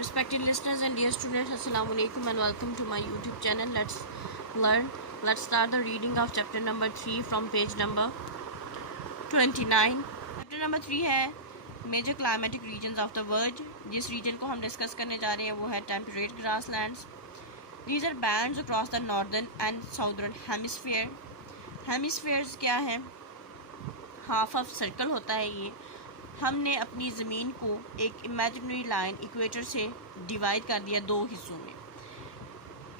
Respected listeners and dear students, Assalamu alaikum and welcome to my YouTube channel. Let's learn. Let's start the reading of chapter number 3 from page number 29. Chapter number 3 है major climatic regions of the world. जिस region को हम discuss करने जा रहे हैं वो है temperate grasslands. These are bands across the northern and southern hemisphere. Hemispheres क्या है? हाफ ऑफ सर्कल होता है ये. हमने अपनी ज़मीन को एक इमेजिनरी लाइन इक्वेटर से डिवाइड कर दिया दो हिस्सों में.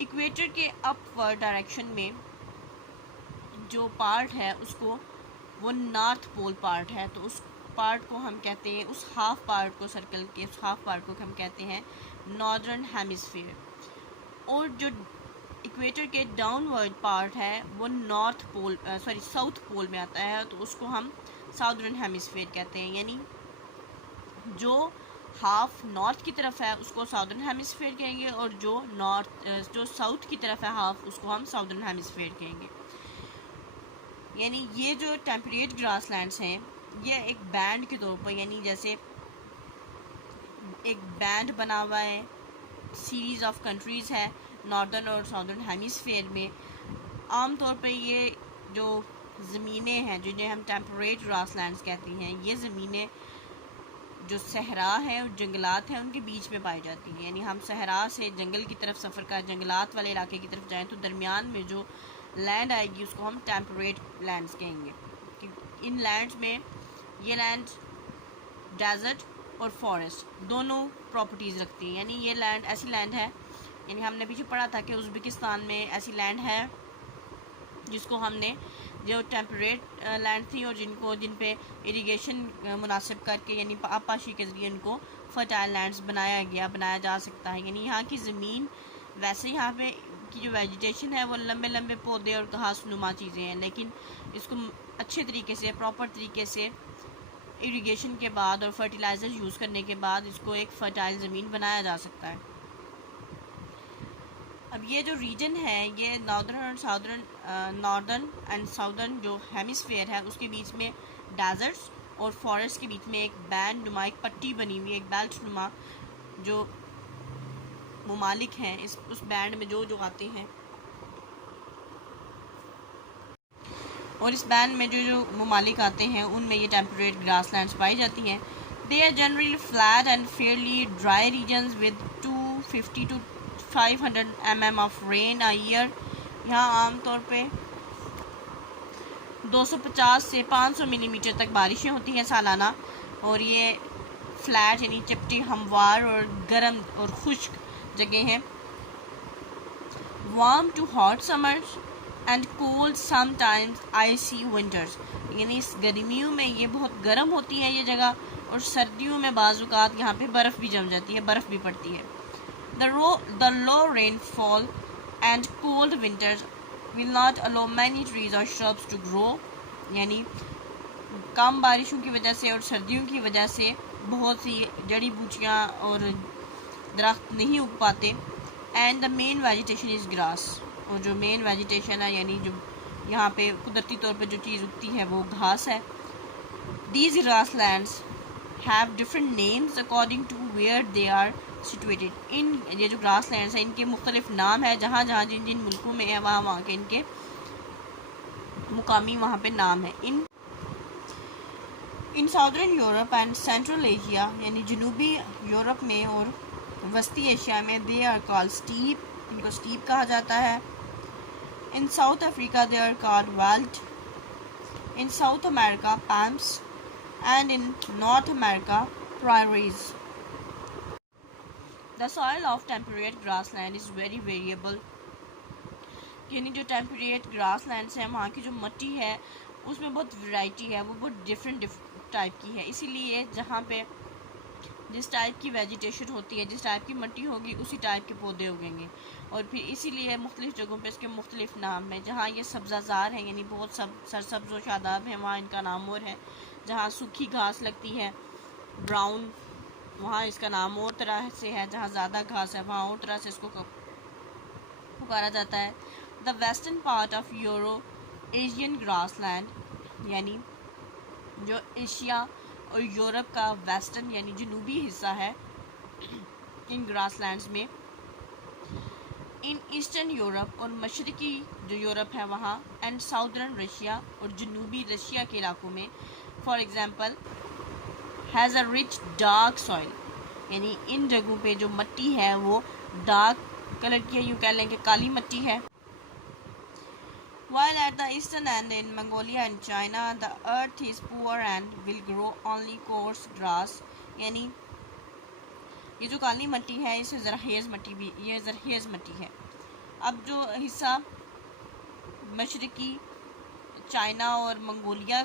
इक्वेटर के अपवर्ड डायरेक्शन में जो पार्ट है उसको वो नॉर्थ पोल पार्ट है, तो उस पार्ट को हम कहते हैं, उस हाफ पार्ट को, सर्कल के उस हाफ पार्ट को हम कहते हैं नॉर्दर्न हेमिस्फीयर. और जो इक्वेटर के डाउनवर्ड पार्ट है वो साउथ पोल में आता है, तो उसको हम साउदर्न हेमिस्फीयर कहते हैं. यानी जो हाफ नॉर्थ की तरफ है उसको साउदर्न हेमिस्फीयर कहेंगे और जो साउथ की तरफ है हाफ, उसको हम साउदर्न हेमिस्फीयर कहेंगे. यानी ये जो टेम्परेट ग्रासलैंड्स हैं ये एक बैंड के तौर पर, यानी जैसे एक बैंड बना हुआ है, सीरीज़ ऑफ कंट्रीज़ है नॉर्दर्न और साउदर्न हेमिस्फीयर में. आम तौर पे ये जो ज़मीनें हैं जिन्हें हम टेम्परेट ग्रासलैंड्स कहते हैं, ये ज़मीनें जो सहरा है और जंगलात हैं उनके बीच में पाई जाती हैं. यानी हम सहरा से जंगल की तरफ सफ़र कर जंगलात वाले इलाके की तरफ जाएं तो दरमियान में जो लैंड आएगी उसको हम टेम्परेट लैंड्स कहेंगे. इन लैंड्स में ये लैंड डेजर्ट और फॉरेस्ट दोनों प्रॉपर्टीज़ रखती हैं. यानी ये लैंड ऐसी लैंड है, यानी हमने पीछे पढ़ा था कि उज़्बेकिस्तान में ऐसी लैंड है जिसको हमने जो टेम्परेट लैंड थी और जिन पे इरिगेशन मुनासिब करके यानी आबपाशी के ज़रिए उनको फर्टाइल लैंड्स बनाया जा सकता है. यानी यहाँ की ज़मीन, वैसे यहाँ पे की जो वेजिटेशन है वो लंबे लंबे पौधे और घास नुमा चीज़ें हैं, लेकिन इसको अच्छे तरीके से, प्रॉपर तरीके से इरिगेशन के बाद और फर्टिलाइज़र यूज़ करने के बाद इसको एक फर्टाइल ज़मीन बनाया जा सकता है. अब ये जो रीजन है ये नॉर्दर्न एंड साउदर्न जो हेमिस्फीयर है उसके बीच में डेजर्ट्स और फॉरेस्ट के बीच में एक बैंड नुमा, एक पट्टी बनी हुई है, एक बेल्ट नुमा. जो ममालिक हैं उस बैंड में जो आते हैं और इस बैंड में जो ममालिक आते हैं उनमें ये टेम्परेट ग्रासलैंड्स पाई जाती हैं. They are generally flat and fairly dry regions with 250 to 500 mm of rain a year. यहाँ आमतौर पे 250 से 500 मिलीमीटर तक बारिशें होती हैं सालाना. और ये फ्लैट यानी चपटी, हमवार और गर्म और खुश्क जगह हैं. Warm to hot summers and cold sometimes icy winters. यानी इस गर्मियों में ये बहुत गर्म होती है ये जगह, और सर्दियों में बाज़-औक़ात यहाँ पे बर्फ़ भी जम जाती है, बर्फ़ भी पड़ती है. The low rainfall and cold winters will not allow many trees or shrubs to grow. यानी कम बारिशों की वजह से और सर्दियों की वजह से बहुत सी जड़ी बूटियाँ और दरख्त नहीं उग पाते. And the main vegetation is grass. और जो मेन वेजिटेशन है यानी जो यहाँ पे कुदरती तौर पे जो चीज़ उगती है वो घास है. These grasslands have different names according to where they are situated. ये जो ग्रास लैंड्स हैं इनके मुख्तलिफ नाम है, जहाँ जिन मुल्कों में है वहाँ के इनके मुकामी वहाँ पे नाम है. In southern Europe and Central Asia, यानी जनूबी यूरोप में और वस्ती एशिया में दे आर कॉल्ड स्टीप, इनको स्टीप कहा जाता है. In South Africa they are called veld. In South America pampas and in North America prairies. The soil of temperate grassland is very variable. यानी जो टेम्परेट ग्रासलैंड्स हैं वहाँ की जो मिट्टी है उसमें बहुत वैरायटी है, वो बहुत डिफरेंट टाइप की है. इसीलिए जहाँ पे जिस टाइप की वेजिटेशन होती है, जिस टाइप की मिट्टी होगी उसी टाइप के पौधे उगेंगे. और फिर इसीलिए मुख्तलिफ़ जगहों पे इसके मुख्तलिफ नाम हैं. जहाँ ये सब्ज़ाजार हैं यानी बहुत सरसब्ज़ व शादाब हैं वहाँ इनका नाम और है. जहाँ सूखी घास लगती है ब्राउन, वहाँ इसका नाम और तरह से है. जहाँ ज़्यादा घास है वहाँ और तरह से इसको पुकारा जाता है. The western part of euro Asian grassland, यानी जो एशिया और यूरोप का वेस्टर्न यानी जनूबी हिस्सा है इन ग्रासलैंड्स में इन ईस्टर्न यूरोप और मशरकी जो यूरोप है वहाँ, एंड साउदर्न रशिया और जनूबी रशिया के इलाकों में। For example has a rich dark soil, यानी इन जगहों पे जो मिट्टी है वो डार्क कलर की है, यूँ कह लें कि काली मिट्टी है। While at the eastern end in Mongolia and China, the earth is poor and will grow only coarse grass, यानी ये जो काली मिट्टी है इसे ज़रखेज़ मिट्टी भी, ये ज़रखेज़ मिट्टी है। अब जो हिस्सा मशरकी चाइना और मंगोलिया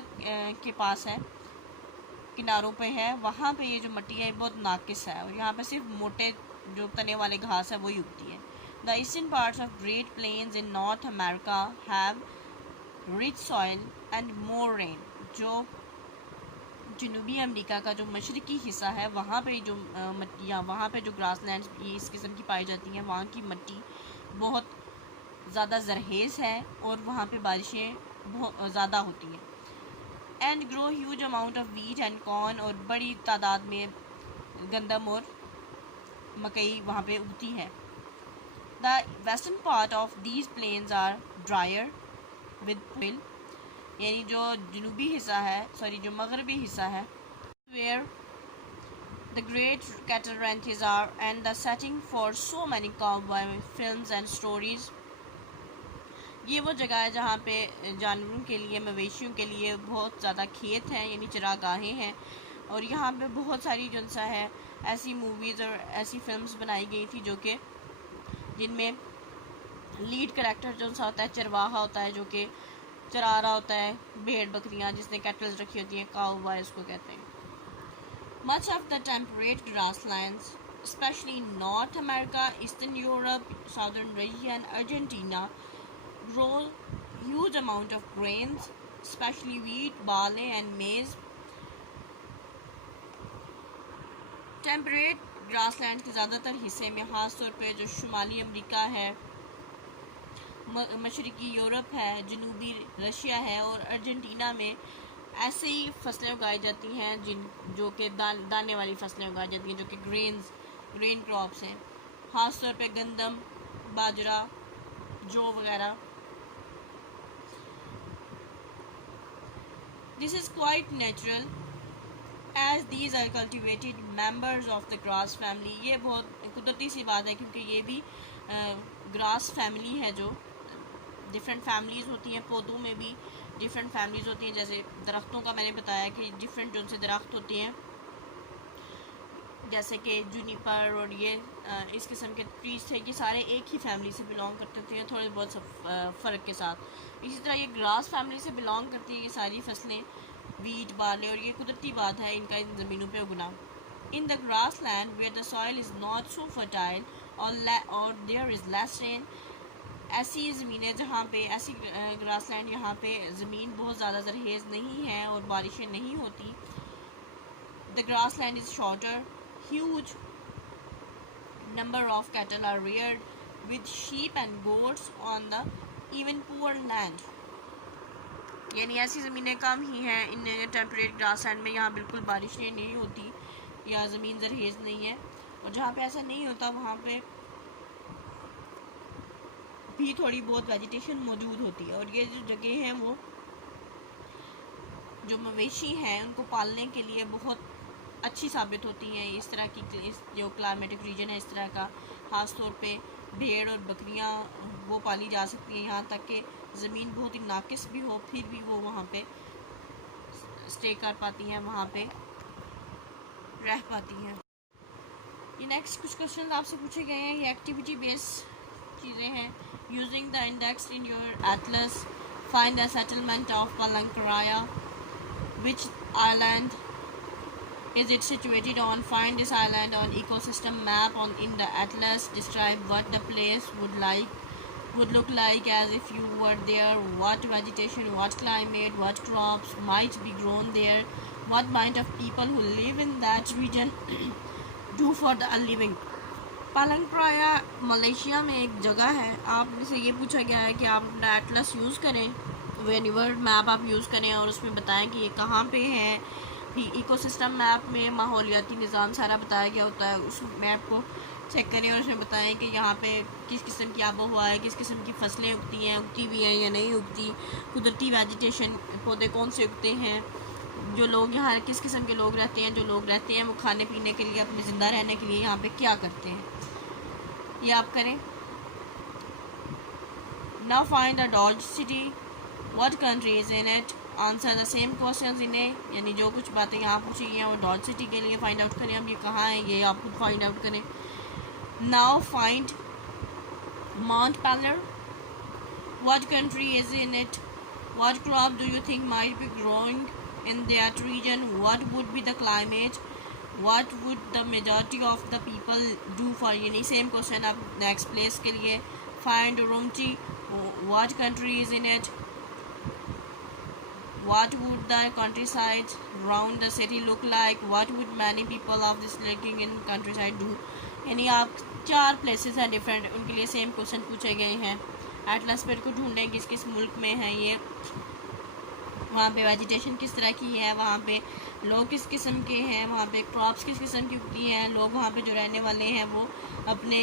के पास है, किनारों पे है, वहाँ पे ये जो मिट्टी है बहुत नाकिस है और यहाँ पे सिर्फ मोटे जो तने वाले घास है वही उगती है। The eastern parts of Great Plains in North America have rich soil and more rain. जो जनूबी अमेरिका का जो मशरकी हिस्सा है वहाँ पे जो मिट्टियाँ, वहाँ पे जो ग्रासलैंड्स इस किस्म की पाई जाती हैं, वहाँ की मिट्टी बहुत ज़्यादा ज़रखेज़ है और वहाँ पे बारिशें बहुत ज़्यादा होती हैं। And grow huge amount of wheat and corn, और बड़ी तादाद में गंदम और मकई वहाँ पे उगती है। The western part of these plains are drier with oil, यानी जो जनूबी हिस्सा है, जो मगरबी हिस्सा है, where the great cattle ranches are and the setting for so many cowboy films and stories. ये वो जगह है जहाँ पे जानवरों के लिए, मवेशियों के लिए बहुत ज़्यादा खेत हैं, यानी चरागाहें हैं, और यहाँ पे बहुत सारी जो है ऐसी मूवीज़ और ऐसी फिल्म्स बनाई गई थी जो कि जिनमें लीड करैक्टर जो सा होता है चरवाहा होता है, जो कि चरा रहा होता है भेड़ बकरियां, जिसने कैटल्स रखी होती हैं, काउबॉय उसको कहते हैं। Much of the temperate grasslands specially north America, eastern Europe, southern Russia and Argentina grow huge amount of grains specially wheat, barley and मेज। टेम्परेट ग्रासलैंड के ज़्यादातर हिस्से में, ख़ास तौर पे जो शुमाली अमेरिका है, मशरकी यूरोप है, जनूबी रशिया है और अर्जेंटीना में ऐसे ही फसलें उगाई जाती हैं जो कि दाने वाली फसलें उगाई जाती हैं, जो कि ग्रेन क्रॉप्स हैं, ख़ास तौर पे गंदम, बाजरा, जौ वगैरह। This is quite natural as these are cultivated members of the grass family. ये बहुत कुदरती सी बात है क्योंकि ये भी ग्रास फैमिली है। जो डिफरेंट फैमिलीज़ होती हैं, पौधों में भी डिफरेंट फैमिलीज़ होती हैं। जैसे दरख्तों का मैंने बताया कि डिफरेंट जो से दरख्त होते हैं, जैसे कि जूनिपर और ये इस किस्म के ट्रीज थे, ये सारे एक ही फैमिली से बिलोंग करते थे, थोड़े बहुत फ़र्क के साथ। इसी तरह ये ग्रास फैमिली से बिलोंग करती है ये सारी फसलें, वीट, बार्ले, और ये कुदरती बात है इनका इन ज़मीनों पे उगना। In the grass land where the soil is not so fertile और देयर इज़ लेस रेन, ऐसी ज़मीनें जहाँ पे, ऐसी ग्रास लैंड यहाँ पे ज़मीन बहुत ज़्यादा ज़रखेज़ नहीं है और बारिशें नहीं होती। The grass land is shorter, huge number of cattle are reared with sheep and goats on the even poor land, यानी ऐसी ज़मीनें कम ही हैं इन टेम्परेट ग्रास लैंड में, यहाँ बिल्कुल बारिशें नहीं होती या ज़मीन ज़रखेज़ नहीं है। और जहाँ पे ऐसा नहीं होता वहाँ पे भी थोड़ी बहुत वेजिटेशन मौजूद होती है। और ये जो जगह हैं वो जो मवेशी हैं उनको पालने के लिए बहुत अच्छी साबित होती हैं। इस तरह की जो क्लाइमेटिक रीजन है इस तरह का, ख़ास तौर पे भेड़ और बकरियां वो पाली जा सकती हैं, यहाँ तक कि ज़मीन बहुत ही नाकिस भी हो फिर भी वो वहाँ पे स्टे कर पाती हैं, वहाँ पे रह पाती हैं। ये नेक्स्ट कुछ क्वेश्चन आपसे पूछे गए हैं, ये एक्टिविटी बेस्ड चीज़ें हैं। Using the index in your atlas find the settlement of Palangkaraya, which island is it situated on, find this island on ecosystem map on in the atlas, describe what the place would look like as if you were there, what vegetation, what climate, what crops might be grown there, what kind of people who live in that region do for the living. Palangkaraya Malaysia में एक जगह है। आपसे ये पूछा गया है कि आप अपना एटलस यूज़ करें, वेनिवर्ड मैप आप यूज़ करें और उसमें बताएं कि ये कहाँ पे है, इकोसिस्टम मैप में माहौलियाती निज़ाम सारा बताया गया होता है। उस मैप को चेक करें और उसमें बताएं कि यहाँ पे किस किस्म की आबो हवा है, किस किस्म की फसलें उगती हैं, उगती भी हैं या नहीं उगती, कुदरती वेजिटेशन पौधे कौन से उगते हैं, जो लोग यहाँ किस किस्म के लोग रहते हैं, जो लोग रहते हैं वो खाने पीने के लिए, अपने ज़िंदा रहने के लिए यहाँ पे क्या करते हैं, ये आप करें। Now find the Dodge City, what country is in it, answer the same questions in A, यानी जो कुछ बातें यहाँ पूछी गई हैं वो डॉज सिटी के लिए फाइंड आउट करें। अब ये कहाँ है ये आप खुद फाइंड आउट करें। नाउ फाइंड माउंट पैलर, what country is in it, what crop do you think might be growing in that region, what would be the climate, what would the majority of the people do for, यानी same question आप next place के लिए। Find Urumqi, what country is in it, what would the countryside around the city look like, what would many people of this living in countryside do, यानी आप 4 places हैं different, उनके लिए same question पूछे गए हैं। एटलस पेड़ को ढूंढें किस किस मुल्क में है ये, वहाँ पे वेजिटेशन किस तरह की है, वहाँ पे लोग किस किस्म के हैं, वहाँ पे क्रॉप्स किस किस्म की उगती हैं, लोग वहाँ पे जो रहने वाले हैं वो अपने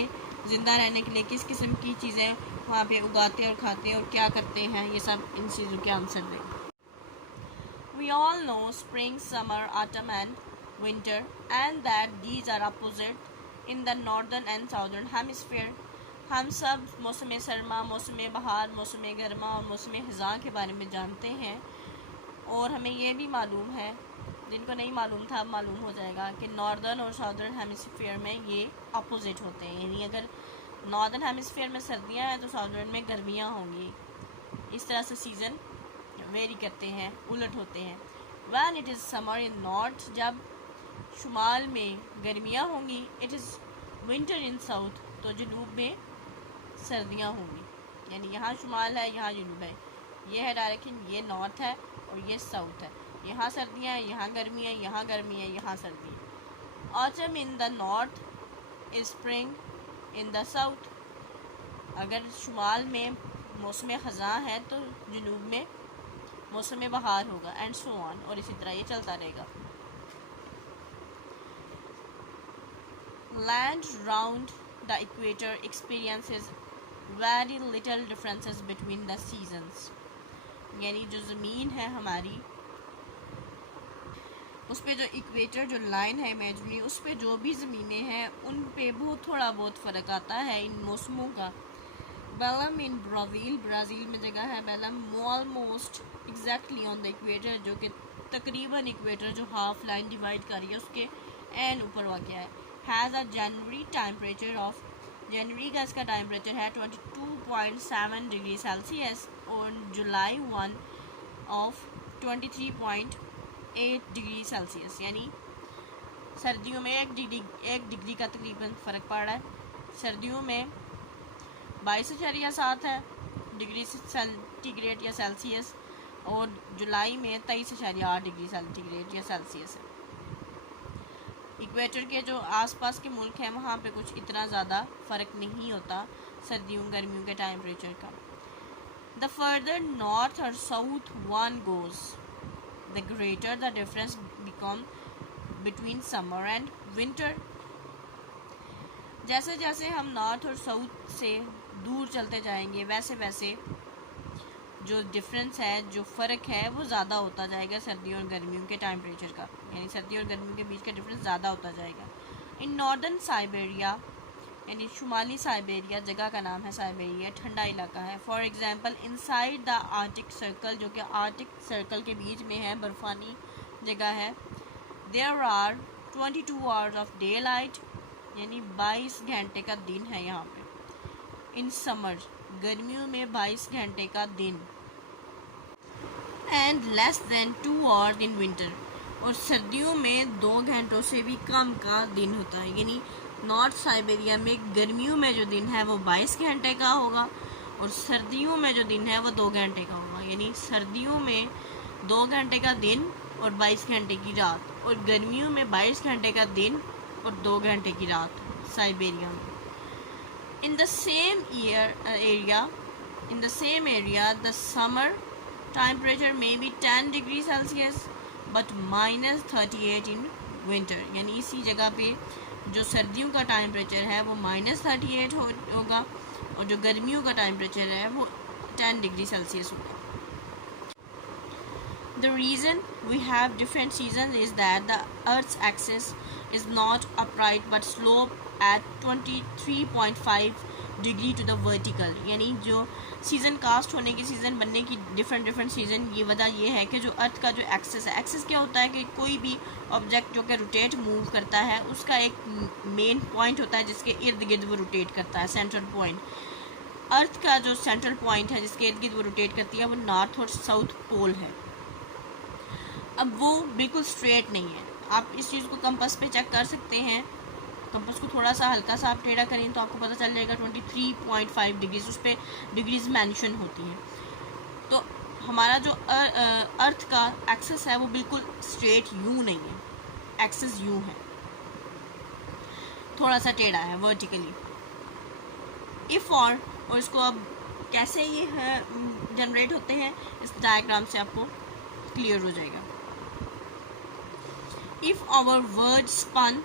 ज़िंदा रहने के लिए किस किस्म की चीज़ें वहाँ पे उगाते और खाते हैं और क्या करते हैं, ये सब इन चीज़ों के आंसर दें। We all know spring, summer, autumn and winter and that these are opposite in the northern and southern hemisphere. हम सब मौसम सरमा, मौसम बहार, मौसम गर्मा और मौसम ख़ज़ां के बारे में जानते हैं और हमें ये भी मालूम है, जिनको नहीं मालूम था अब मालूम हो जाएगा, कि नॉर्दर्न और साउदर्न हेमिस्फीयर में ये अपोजिट होते हैं, यानी अगर नॉर्दर्न हेमिस्फीयर में सर्दियां हैं तो साउदर्न में गर्मियां होंगी। इस तरह से सीज़न वेरी करते हैं, उलट होते हैं। When it is summer in north, जब शुमाल में गर्मियां होंगी, it is winter in south, तो जनूब में सर्दियां होंगी, यानी यहाँ शुमाल है यहाँ जनूब है, ये है डायरेक्शन, ये नॉर्थ है और ये साउथ है, यहाँ सर्दियाँ हैं यहाँ गर्मी है, यहाँ गर्मी है यहाँ सर्दी है। Autumn in the north, spring in the south, अगर शुमाल में मौसम ख़ज़ां है तो जनूब में मौसम बहार होगा, एंड सो ऑन, और इसी तरह ये चलता रहेगा। Land round the equator experiences very little differences between the seasons, यानी जो ज़मीन है हमारी उस पर जो इक्वेटर जो लाइन है इमेजनरी, उस पर जो भी ज़मीनें हैं उन पे बहुत थोड़ा बहुत फ़र्क आता है इन मौसमों का। बेलम इन ब्राज़ील, ब्राज़ील में जगह है Belem, almost exactly on the equator, जो कि तकरीबन इक्वेटर जो हाफ लाइन डिवाइड कर रही है उसके एंड ऊपर वाक़या है। Has a January temperature of, जनवरी का इसका टेम्परेचर है 22.7 डिग्री सेल्सियस और जुलाई 1 ऑफ 23.8 डिग्री सेल्सियस, यानी सर्दियों में एक डिग्री का तकरीबन फ़र्क पड़ रहा है। सर्दियों में 22.7 है डिग्री सेंटीग्रेड या सेल्सियस और जुलाई में 23.8 डिग्री सेंटीग्रेड या सेल्सियस है। इक्वेटर के जो आसपास के मुल्क हैं वहाँ पे कुछ इतना ज़्यादा फ़र्क नहीं होता सर्दियों गर्मियों के टेम्परेचर का। द फर्दर नॉर्थ और south one goes, the greater the difference become between summer and winter. जैसे जैसे हम नॉर्थ और साउथ से दूर चलते जाएंगे वैसे वैसे जो डिफरेंस है, जो फ़र्क है वो ज़्यादा होता जाएगा सर्दियों और गर्मियों के टेम्परेचर का, यानी सर्दियों और गर्मियों के बीच का डिफरेंस ज़्यादा होता जाएगा। इन नॉर्दर्न साइबेरिया, यानी शुमाली साइबेरिया, जगह का नाम है साइबेरिया, ठंडा इलाका है। For example inside the Arctic circle, जो कि आर्टिक सर्कल के बीच में है, बर्फ़ानी जगह है। There are 22 hours of daylight, यानी 22 घंटे का दिन है यहाँ पे। इन समर, गर्मियों में 22 घंटे का दिन। And less than 2 hours in winter, और सर्दियों में 2 घंटों से भी कम का दिन होता है, यानी नॉर्थ साइबेरिया में गर्मियों में जो दिन है वो 22 घंटे का होगा और सर्दियों में जो दिन है वो 2 घंटे का होगा, यानी सर्दियों में 2 घंटे का दिन और 22 घंटे की रात, और गर्मियों में 22 घंटे का दिन और 2 घंटे की रात साइबेरिया में। In the same area, the summer temperature may be 10 degrees Celsius, but -38 in winter, यानी इसी जगह पे जो सर्दियों का टेम्परेचर है वो -38 होगा और जो गर्मियों का टेम्परेचर है वो 10 डिग्री सेल्सियस होगा. The reason we have different seasons is that the Earth's axis is not upright but slope at 23.5 degree to the vertical, यानी जो सीज़न कास्ट होने की, सीज़न बनने की डिफरेंट सीज़न, ये वजह ये है कि जो अर्थ का जो एक्सिस है, एक्सिस क्या होता है कि कोई भी ऑब्जेक्ट जो कि रोटेट मूव करता है उसका एक मेन पॉइंट होता है जिसके इर्द गिर्द वो रोटेट करता है, सेंट्रल पॉइंट. अर्थ का जो सेंट्रल पॉइंट है जिसके इर्द गिर्द वो रोटेट करती है वो नॉर्थ और साउथ पोल है. अब वो बिल्कुल स्ट्रेट नहीं है. आप इस चीज़ को कंपास पे चेक कर सकते हैं. कंपास को थोड़ा सा हल्का सा आप टेढ़ा करें तो आपको पता चल जाएगा 23.5 डिग्रीज, उस पर डिग्रीज मेंशन होती हैं. तो हमारा जो अर्थ का एक्सिस है वो बिल्कुल स्ट्रेट यू नहीं है, एक्सिस यू है, थोड़ा सा टेढ़ा है वर्टिकली. इफ और इसको अब कैसे ये जनरेट होते हैं इस डायग्राम से आपको क्लियर हो जाएगा. If our world spun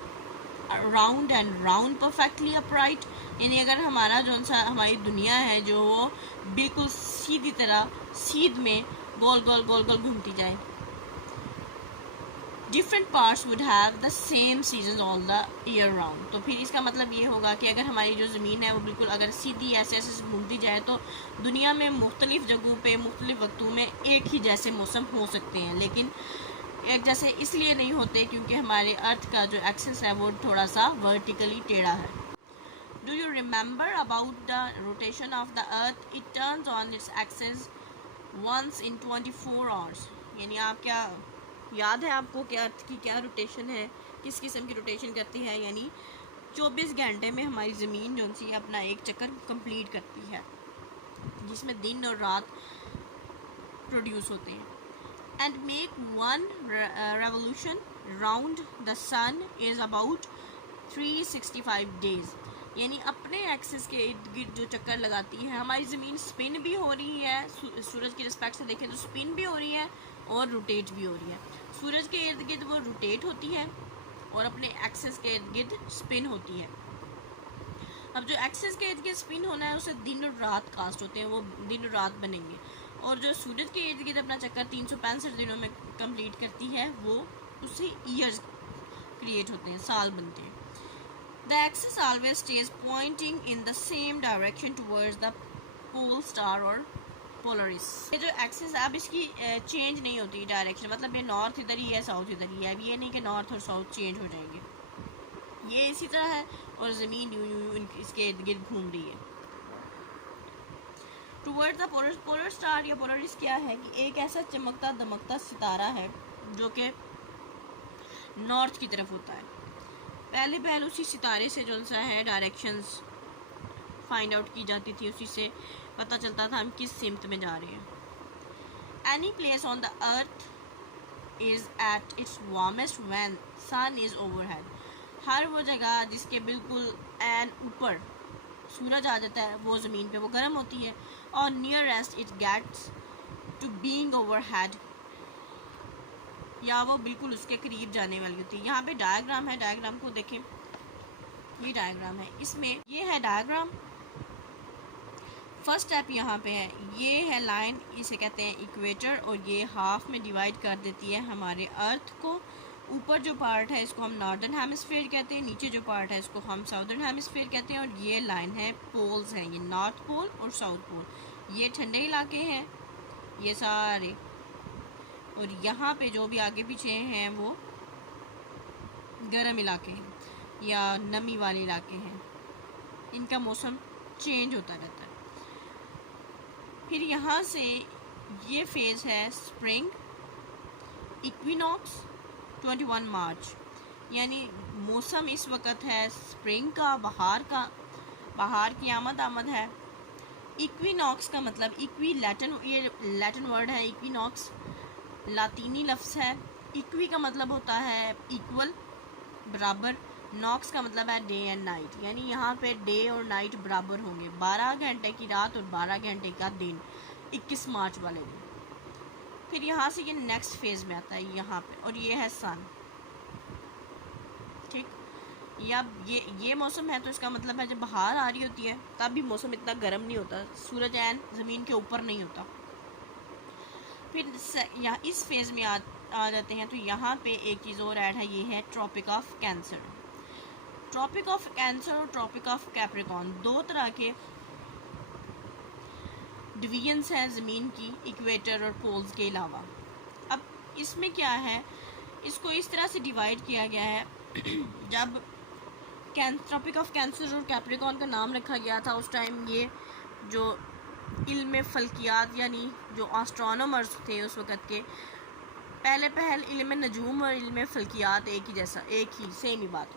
round and round perfectly upright, यानी अगर हमारा जो सा हमारी दुनिया है जो वो बिल्कुल सीधी तरह सीध में गोल गोल गोल गोल घूमती जाए. Different parts would have the same season all the year round. तो फिर इसका मतलब ये होगा कि अगर हमारी जो ज़मीन है वो बिल्कुल अगर सीधी ऐसे ऐसे घूमती जाए तो दुनिया में मुख्तलिफ जगहों पे मुख्तलिफ वक्तों में एक ही जैसे मौसम हो सकते हैं, लेकिन एक जैसे इसलिए नहीं होते क्योंकि हमारे अर्थ का जो एक्सिस है वो थोड़ा सा वर्टिकली टेढ़ा है. Do you remember about the rotation of the earth? It turns on its axis once in 24 hours. यानी आप क्या याद है आपको कि अर्थ की क्या रोटेशन है, किस किस्म की रोटेशन करती है? यानी 24 घंटे में हमारी ज़मीन जो सी अपना एक चक्कर कंप्लीट करती है जिसमें दिन और रात प्रोड्यूस होते हैं. And make one revolution round the sun is about 365 days. यानी अपने एक्सिस के इर्द गिर्द जो चक्कर लगाती है हमारी ज़मीन, स्पिन भी हो रही है, सूरज की रिस्पेक्ट से देखें तो स्पिन भी हो रही है और रोटेट भी हो रही है. सूरज के इर्द गिर्द वो रोटेट होती है और अपने एक्सिस के इर्द गिर्द स्पिन होती है. अब जो एक्सिस के इर्द गिर्द स्पिन होना है उसे दिन और रात कास्ट होते हैं, वो दिन और रात बनेंगे. और जो सूरज के इर्द गिर्द अपना चक्कर 365 दिनों में कंप्लीट करती है वो उससे ईयर्स क्रिएट होते हैं, साल बनते हैं. The axis always stays pointing in the same direction towards the pole star और पोलरिस. ये जो एक्सिस अब इसकी चेंज नहीं होती डायरेक्शन, मतलब ये नॉर्थ इधर ही है, साउथ इधर ही है. अब ये नहीं कि नॉर्थ और साउथ चेंज हो जाएंगे, ये इसी तरह है और ज़मीन यूं यूं इसके इर्द गिर्द घूम रही है. टुवर्ड्स द पोलर स्टार या पोलरिस क्या है कि एक ऐसा चमकता दमकता सितारा है जो कि नॉर्थ की तरफ होता है. पहले उसी सितारे से जो सा है डायरेक्शंस फाइंड आउट की जाती थी, उसी से पता चलता था हम किस सिमत में जा रहे हैं. Any place on the earth is at its warmest when sun is overhead. हर वो जगह जिसके बिल्कुल एन ऊपर सूरज आ जाता है वो ज़मीन पे वो गर्म होती है. और nearest it gets to being overhead, या वो बिल्कुल उसके करीब जाने वाली होती है. यहाँ पे डायग्राम है, डायग्राम को देखें, ये डायग्राम है, इसमें ये है डायग्राम. फर्स्ट स्टेप यहाँ पे है, ये है लाइन, इसे कहते हैं इक्वेटर, और ये हाफ में डिवाइड कर देती है हमारे अर्थ को. ऊपर जो पार्ट है इसको हम नॉर्दर्न हेमिस्फीयर कहते हैं, नीचे जो पार्ट है इसको हम साउदर्न हेमिस्फीयर कहते हैं. और ये लाइन है पोल्स हैं, ये नॉर्थ पोल और साउथ पोल. ये ठंडे इलाके हैं ये सारे, और यहाँ पे जो भी आगे पीछे हैं वो गर्म इलाके हैं या नमी वाले इलाके हैं. इनका मौसम चेंज होता रहता है. फिर यहाँ से ये फेज़ है स्प्रिंग, इक्विनॉक्स 21 मार्च, यानी मौसम इस वक्त है स्प्रिंग का, बाहर की आमद है. इक्विनॉक्स का मतलब इक्वी लैटिन वर्ड है. इक्विनॉक्स लातीनी लफ्ज़ है. इक्वी का मतलब होता है इक्वल, बराबर. नॉक्स का मतलब है डे एंड नाइट, यानी यहाँ पे डे और नाइट बराबर होंगे. 12 घंटे की रात और 12 घंटे का दिन 21 मार्च वाले दिन. फिर यहाँ से ये नेक्स्ट फेज़ में आता है यहाँ पे, और ये है सन। ठीक, या ये मौसम है तो इसका मतलब है जब बाहर आ रही होती है तब भी मौसम इतना गर्म नहीं होता, सूरज ऐन ज़मीन के ऊपर नहीं होता। फिर यहाँ इस फेज़ में आ जाते हैं, तो यहाँ पे एक चीज़ और ऐड है, ये है tropic of cancer. Tropic of cancer और ट्रॉपिक ऑफ कैप्रिकॉर्न दो तरह के डिवीजन्स हैं ज़मीन की, इक्वेटर और पोल्स के अलावा। अब इसमें क्या है, इसको इस तरह से डिवाइड किया गया है जब ट्रॉपिक ऑफ कैंसर और कैप्रिकॉर्न का नाम रखा गया था उस टाइम ये जो इल्म फल्कियात यानी जो एस्ट्रोनॉमर्स थे उस वक़्त के, पहले इल्म नजूम और इल्म फल्कियात एक ही सेम ही बात।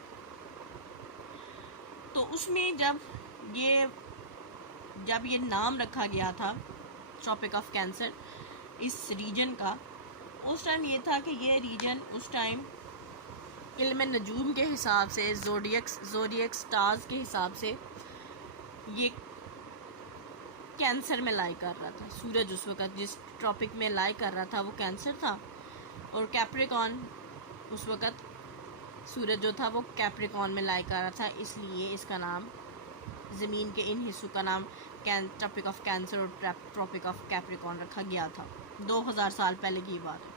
तो उसमें जब ये नाम रखा गया था ट्रॉपिक ऑफ कैंसर इस रीजन का, उस टाइम ये था कि ये रीजन उस टाइम इल्म नजूम के हिसाब से, ज़ोडिएक स्टार्स के हिसाब से ये कैंसर में लाई कर रहा था। सूरज उस वक़्त जिस ट्रॉपिक में लाई कर रहा था वो कैंसर था, और कैप्रिकॉर्न उस वक़्त सूरज जो था वो कैप्रिकॉर्न में लाई कर रहा था, इसलिए इसका नाम, ज़मीन के इन हिस्सों का नाम ट्रॉपिक ऑफ कैंसर और ट्रॉपिक ऑफ कैप्रिकॉर्न रखा गया था। 2000 साल पहले की बात है।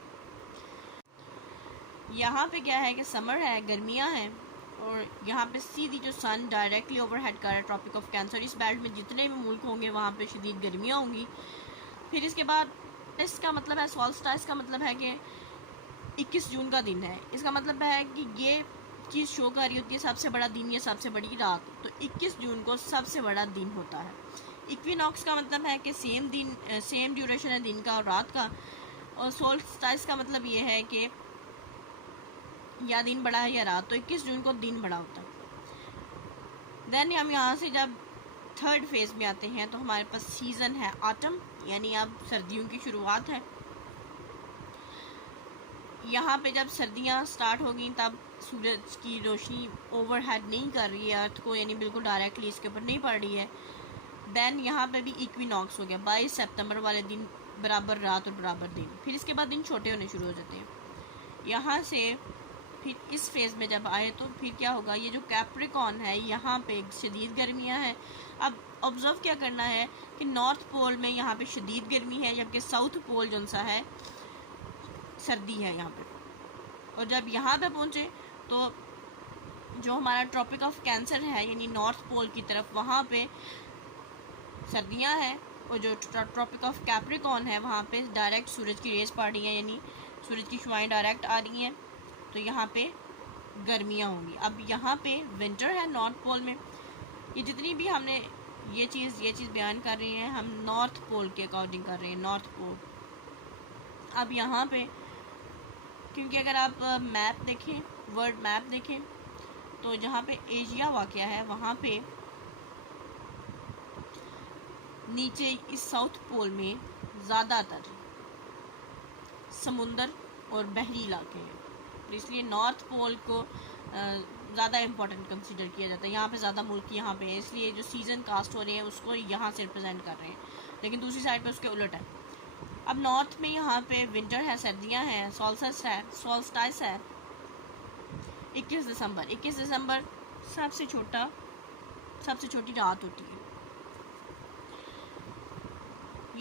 यहाँ पे क्या है कि समर है, गर्मियाँ हैं, और यहाँ पे सीधी जो सन डायरेक्टली ओवरहेड कर रहा है ट्रॉपिक ऑफ कैंसर, इस बेल्ट में जितने भी मुल्क होंगे वहाँ पे शदीद गर्मियाँ होंगी। फिर इसके बाद इसका मतलब है सॉल्स्टाइस का मतलब है कि 21 जून का दिन है। इसका मतलब है कि ये चीज़ शो कर रही होती है सबसे बड़ा दिन या सबसे बड़ी रात, तो 21 जून को सबसे बड़ा दिन होता है। इक्विनॉक्स का मतलब है कि सेम ड्यूरेशन है दिन का और रात का, और सोल्स्टाइस का मतलब ये है कि या दिन बड़ा है या रात, तो 21 जून को दिन बड़ा होता है। देन हम यहाँ से जब थर्ड फेज़ में आते हैं तो हमारे पास सीज़न है ऑटम, यानी अब सर्दियों की शुरुआत है। यहाँ पे जब सर्दियाँ स्टार्ट हो गई तब सूरज की रोशनी ओवरहेड नहीं कर रही है अर्थ को, यानी बिल्कुल डायरेक्टली इसके ऊपर नहीं पड़ रही है। देन यहाँ पे भी इक्विनॉक्स हो गया, 22 सितंबर वाले दिन बराबर रात और बराबर दिन। फिर इसके बाद दिन छोटे होने शुरू हो जाते हैं। यहाँ से फिर इस फेज़ में जब आए तो फिर क्या होगा, ये जो कैप्रिकॉर्न है यहाँ पे शदीद गर्मियाँ हैं। अब ऑब्ज़र्व क्या करना है कि नॉर्थ पोल में यहाँ पे शदीद गर्मी है, जबकि साउथ पोल जो सा है सर्दी है यहाँ पे। और जब यहाँ पे पहुँचे तो जो हमारा ट्रॉपिक ऑफ कैंसर है यानी नॉर्थ पोल की तरफ, वहाँ पे सर्दियाँ हैं, और जो ट्रॉपिक ऑफ कैप्रिकॉर्न है वहाँ पे डायरेक्ट सूरज की रेस पड़ रही हैं, यानी सूरज की शुआएँ डायरेक्ट आ रही हैं, तो यहाँ पे गर्मियाँ होंगी। अब यहाँ पे विंटर है नॉर्थ पोल में। ये जितनी भी हमने ये चीज़ बयान कर रही है हम नॉर्थ पोल के अकॉर्डिंग कर रहे हैं, नॉर्थ पोल। अब यहाँ पे क्योंकि अगर आप मैप देखें, वर्ल्ड मैप देखें, तो जहाँ पे एशिया वाक़या है वहाँ पे नीचे इस साउथ पोल में ज़्यादातर समुंदर और बहरी इलाके हैं, तो इसलिए नॉर्थ पोल को ज़्यादा इम्पोर्टेंट कंसीडर किया जाता है। यहाँ पे ज़्यादा मुल्क यहाँ पे है, इसलिए जो सीज़न कास्ट हो रहे हैं उसको यहाँ से रिप्रेजेंट कर रहे हैं, लेकिन दूसरी साइड पे उसके उलट है। अब नॉर्थ में यहाँ पे विंटर है, सर्दियाँ हैं, सोल्स्टाइस है 21 दिसंबर सबसे छोटी रात होती है।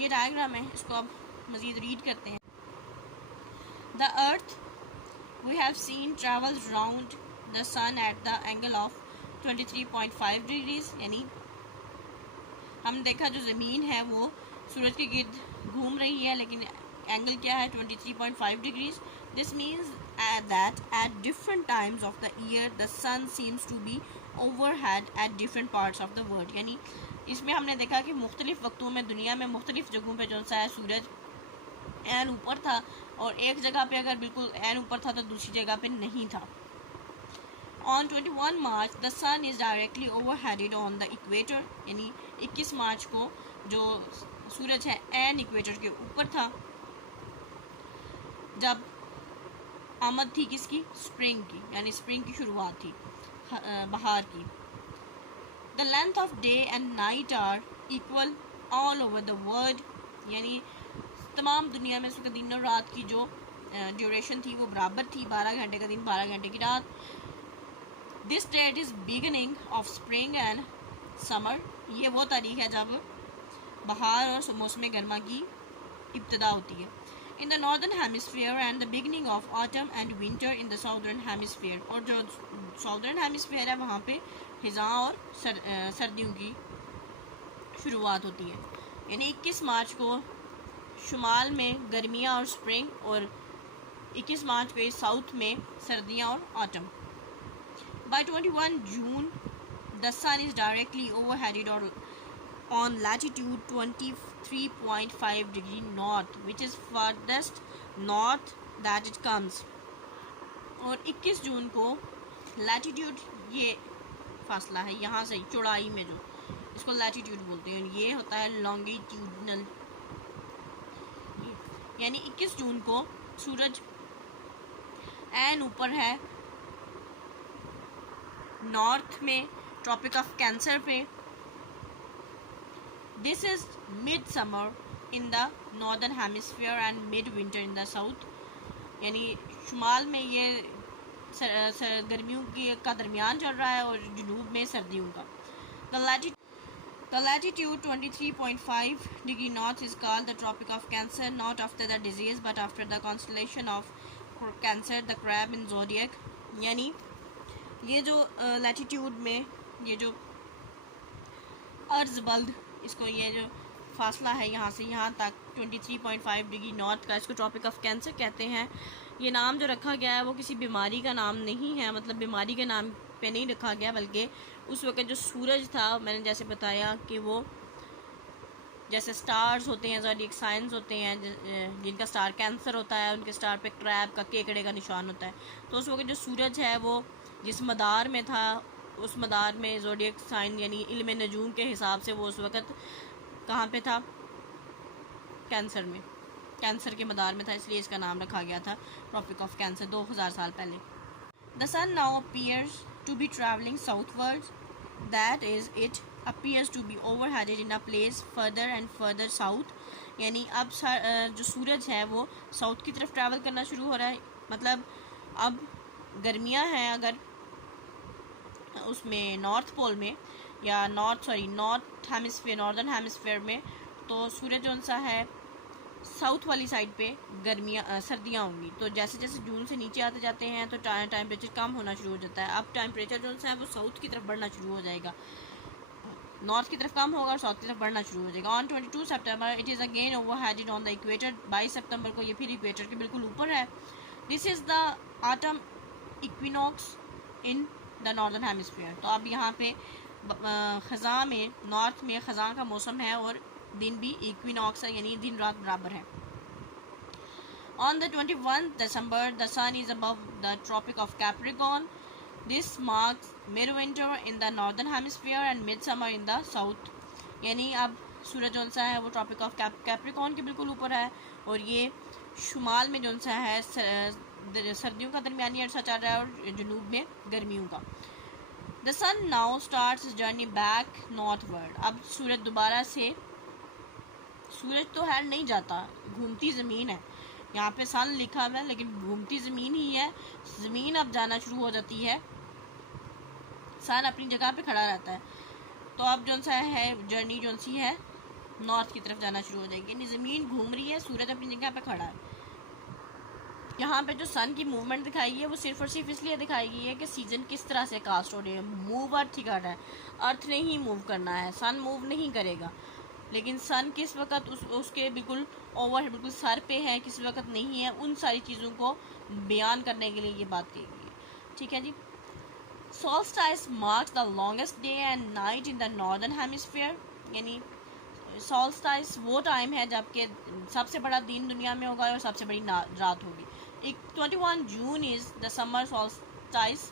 ये डायग्राम है, इसको अब मज़ीद रीड करते हैं। The earth we have seen travels round the sun at the angle of 23.5 degrees, यानी हम देखा जो ज़मीन है वो सूरज के गिर्द घूम रही है, लेकिन एंगल क्या है 23.5 degrees. This means that at different times of the year the sun seems to be overhead at different parts of the world, यानी इसमें हमने देखा कि मुख्तलिफ वक्तों में दुनिया में मुख्तलिफ जगहों पे जो सा है सूरज ऐन ऊपर था, और एक जगह पे अगर बिल्कुल ऐन ऊपर था तो दूसरी जगह पे नहीं था। On 21 March, the sun is directly overheaded on the equator, यानी 21 मार्च को जो सूरज है एन इक्वेटर के ऊपर था, जब आमद थी किसकी, स्प्रिंग की, यानी स्प्रिंग की शुरुआत थी, बहार की। The length of day and night are equal all over the world, यानी तमाम दुनिया में इस वक्त दिन और रात की जो ड्यूरेशन थी वो बराबर थी, 12 घंटे का दिन, 12 घंटे की रात। This that is beginning of spring and summer, ये वो तारीख है जब बहार और मौसम गर्मा की इब्तदा होती है। इन the northern hemisphere and the beginning of autumn and winter in the southern hemisphere, और जो साउदर्न हेमिस्फीयर है वहाँ पे ख़िज़ां और सर्दियों की शुरुआत होती है। यानी 21 मार्च को शुमाल में गर्मियाँ और स्प्रिंग, और 21 मार्च को साउथ में सर्दियाँ और autumn. By 21 June the sun is directly overheaded और on latitude 23.5 degree north, which is farthest north that it comes। और 21 जून को लैटिट्यूड, ये फासला है यहाँ से चौड़ाई में, जो इसको लैटिट्यूड बोलते हैं, ये होता है लॉन्गिट्यूडनल। यानी 21 जून को सूरज एन ऊपर है नॉर्थ में, ट्रॉपिक ऑफ कैंसर पे। This is mid summer in the northern hemisphere and mid winter in the south. यानी शुमाल में ये गर्मियों का दरमियान चल रहा है और जनूब में सर्दियों का। The latitude 23.5 degree north is called the Tropic of Cancer, not after the disease but after the constellation of Cancer, the crab in zodiac। यानी ये जो लैटिट्यूड में ये जो अर्ज़बल्द, इसको ये जो फासला है यहाँ से यहाँ तक 23.5 डिग्री नॉर्थ का, इसको ट्रॉपिक ऑफ कैंसर कहते हैं। ये नाम जो रखा गया है वो किसी बीमारी का नाम नहीं है, मतलब बीमारी के नाम पे नहीं रखा गया, बल्कि उस वक्त जो सूरज था, मैंने जैसे बताया कि वो जैसे स्टार्स होते हैं, ज़ोडिएक साइंस होते हैं, जिनका स्टार कैंसर होता है, उनके स्टार पे क्रैब का, केकड़े का निशान होता है। तो उस वक्त जो सूरज है वो जिस मदार में था, उस मदार में ज़ोडिएक साइन यानी इल्म नजूम के हिसाब से वो उस वक़्त कहाँ पे था, कैंसर में, कैंसर के मदार में था, इसलिए इसका नाम रखा गया था ट्रॉपिक ऑफ कैंसर 2000 साल पहले। The sun now appears to be travelling southwards, that is it appears to be overheaded in a place further and further south. यानी अब जो सूरज है वो साउथ की तरफ ट्रैवल करना शुरू हो रहा है, मतलब अब गर्मियाँ हैं अगर उसमें नॉर्थ पोल में या नॉर्थ हेमिस्फीयर, नॉर्दर्न हेमिस्फीयर में, तो सूरज कौन सा है साउथ वाली साइड पे गर्मियाँ सर्दियाँ होंगी। तो जैसे जैसे जून से नीचे आते जाते हैं तो टेम्परेचर कम होना शुरू हो जाता है। अब टेम्परेचर जो सा है वो साउथ की तरफ बढ़ना शुरू हो जाएगा, नॉर्थ की तरफ कम होगा और साउथ की तरफ बढ़ना शुरू हो जाएगा। On 22 September it is again overheaded on the equator. 22 सितंबर को ये फिर इक्वेटर के बिल्कुल ऊपर है। This is the autumn equinox in the northern hemisphere. तो अब यहाँ पे ख़ज़ां में, नॉर्थ में ख़ज़ां का मौसम है और दिन भी इक्विनॉक्स है, यानी दिन रात बराबर है। On the 21 December the sun is above the tropic of capricorn. This marks mid winter in the northern hemisphere and mid summer in the south. यानी अब सूरज जौन सा है वो ट्रॉपिक ऑफ कैप्रिकॉर्न के बिल्कुल ऊपर है, और ये शुमाल में जौन सा है सर्दियों का दरमियानी अरसा चल रहा है और जनूब में गर्मियों का। The sun now starts journey back northward. अब सूरज दोबारा से, सूरज तो है नहीं जाता, घूमती ज़मीन है, यहाँ पे सन लिखा हुआ है लेकिन घूमती ज़मीन ही है। ज़मीन अब जाना शुरू हो जाती है, सन अपनी जगह पे खड़ा रहता है। तो अब जौन सा है जर्नी जौन सी है नॉर्थ की तरफ जाना शुरू हो जाएगी, यानी ज़मीन घूम रही है, सूरज अपनी जगह पे खड़ा है। यहाँ पे जो सन की मूवमेंट दिखाई है वो सिर्फ और सिर्फ इसलिए दिखाई गई है कि सीज़न किस तरह से कास्ट हो रही है। मूव अर्थ ही कर रहा है, अर्थ ने ही मूव करना है, सन मूव नहीं करेगा। लेकिन सन किस वक्त उसके बिल्कुल बिल्कुल सर पे है, किस वक्त नहीं है, उन सारी चीज़ों को बयान करने के लिए ये बात कही गई है। ठीक है जी। Solstice marks the longest day and night in the northern hemisphere. यानी सोल्स्टाइस वो टाइम है जबकि सबसे बड़ा दिन दुनिया में होगा और सबसे बड़ी रात होगी। 21 June is the summer solstice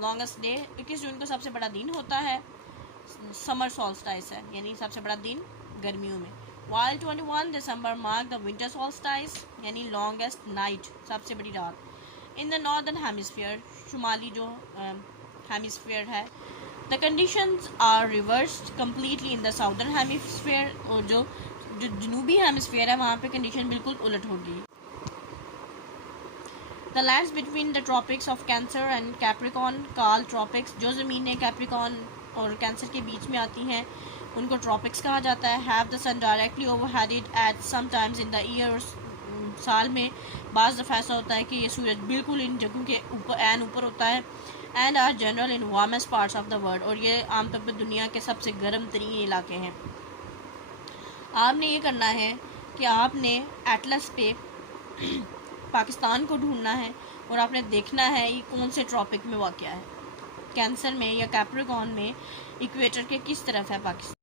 longest day. 21 जून को सबसे बड़ा दिन होता है, समर सोल्स्टाइस है, यानी सबसे बड़ा दिन गर्मियों में। While 21 December mark the winter solstice, यानी लॉन्गेस्ट नाइट, सबसे बड़ी रात। इन द नॉर्दर्न हेमिस्फीयर, शुमाली जो हेमिस्फीयर है, the conditions are reversed completely in the southern hemisphere. और जो जो जनूबी हेमिस्फीयर है वहाँ पे कंडीशन बिल्कुल उलट होगी। The lands between the tropics of cancer and Capricorn called tropics, जो ज़मीनें कैप्रिकॉन और कैंसर के बीच में आती हैं उनको ट्रॉपिक्स कहा जाता है। Have the sun directly overheaded at some times in the year, साल में बाज़ दफ़ा ऐसा होता है कि ये सूरज बिल्कुल इन जगहों के ऊपर होता है। And are general in warmest parts of the world, और ये आमतौर पर दुनिया के सबसे गर्म तरीन इलाके हैं। आपने ये करना है कि आपने एटलस पे पाकिस्तान को ढूंढना है और आपने देखना है ये कौन से ट्रॉपिक में वाक़या है, कैंसर में या कैप्रिकॉन में, इक्वेटर के किस तरफ है पाकिस्तान।